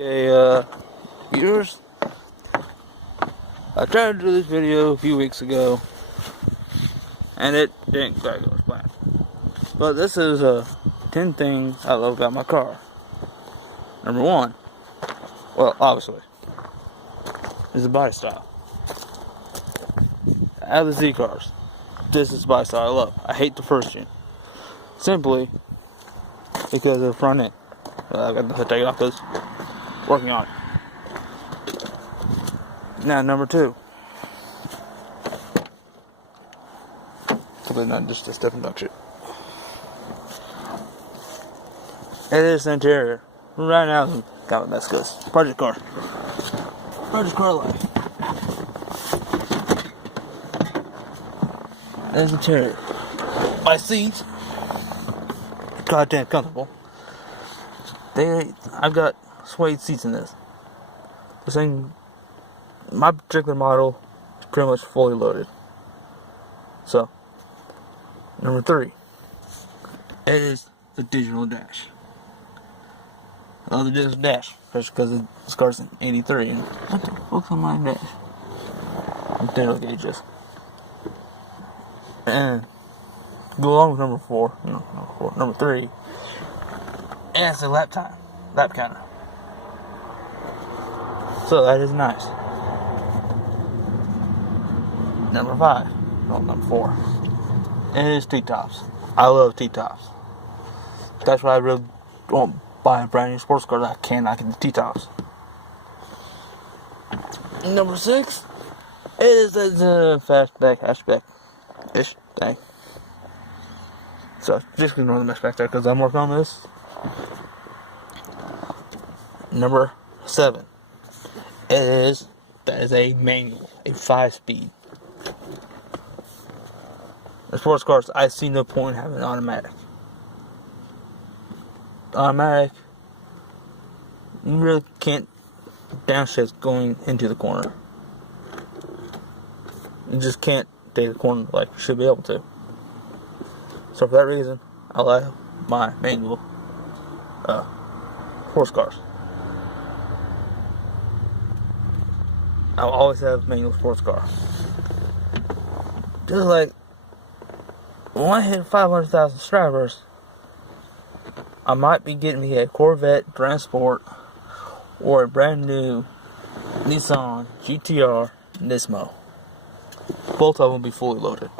Okay, viewers, I tried to do this video a few weeks ago, and it didn't quite go as planned. But this is 10 things I love about my car. Number one, well, obviously, is the body style. Out of the Z cars, this is the body style I love. I hate the first gen, simply because of the front end. I've got to take it off because working on it. Now, number two. Probably not just a step and duck shit. It is the interior. Right now, I'm got my best goes. Project car. Project car life. There's the interior. My seats. Goddamn comfortable. I've got suede seats in this. The same. My particular model is pretty much fully loaded. So, number three, it is the digital dash. I love the digital dash, especially because this car's an 83, and what the fuck's on my dash? Digital gauges. And go along with number three, it has a lap counter. So that is nice. Number four. It is T-tops. I love T-tops. That's why I really won't buy a brand new sports car that I cannot get the T-tops. Number six, it is a fastback hatchback-ish thing. So just ignore the mess back there because I'm working on this. Number seven, that is a manual, a 5-speed. The sports cars, I see no point in having an automatic. Automatic, you really can't downshift going into the corner. You just can't take the corner like you should be able to. So for that reason, I like my manual sports cars. I'll always have manual sports car. Just like when I hit 500,000 subscribers, I might be getting me a Corvette Grand Sport or a brand new Nissan GTR Nismo. Both of them will be fully loaded.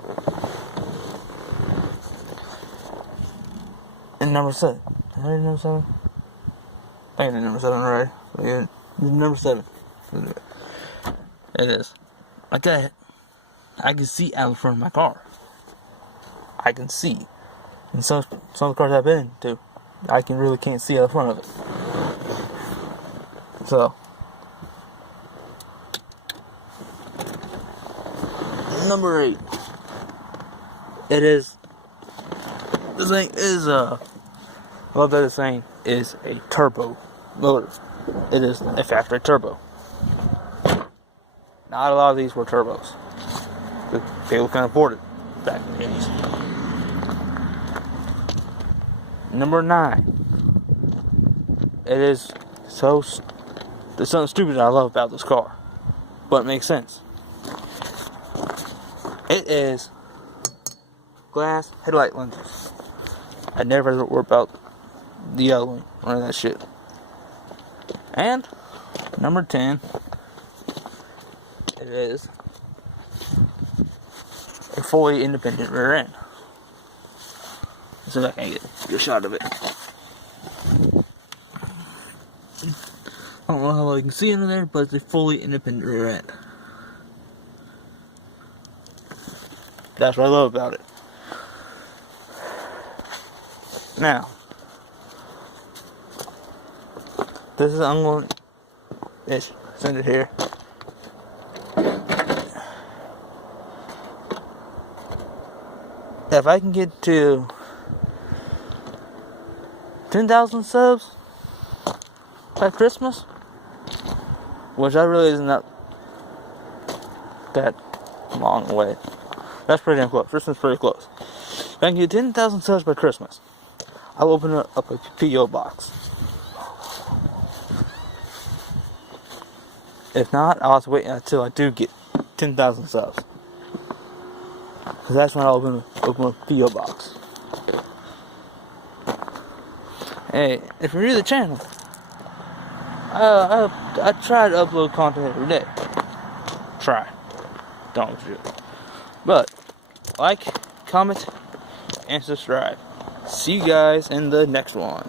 And number seven. Did I read number seven? I think I did number seven already. Yeah, number seven. It is. I can see out in front of my car. I can see. And some of the cars I've been to, I really can't see out in front of it. So, number 8. This thing is I love that this thing is a turbo motor. It is a factory turbo. Not a lot of these were turbos. People can afford it back in the 80s. Number 9. There's something stupid that I love about this car, but it makes sense. It is glass headlight lenses. I never had to worry about the yellowing or any of that shit. And number 10, it is a fully independent rear end. So I can get a shot of it. I don't know how well you can see it in there, but it's a fully independent rear end. That's what I love about it. Now, this is, I'm going to send it here. If I can get to 10,000 subs by Christmas, which I really isn't that long away. That's pretty damn close. Christmas is pretty close. If I can get 10,000 subs by Christmas, I'll open up a P.O. box. If not, I'll have to wait until I do get 10,000 subs. Because that's when I'll open a P.O. box. Hey, if you're new to the channel, I try to upload content every day. Try. Don't do it. But, like, comment, and subscribe. See you guys in the next one.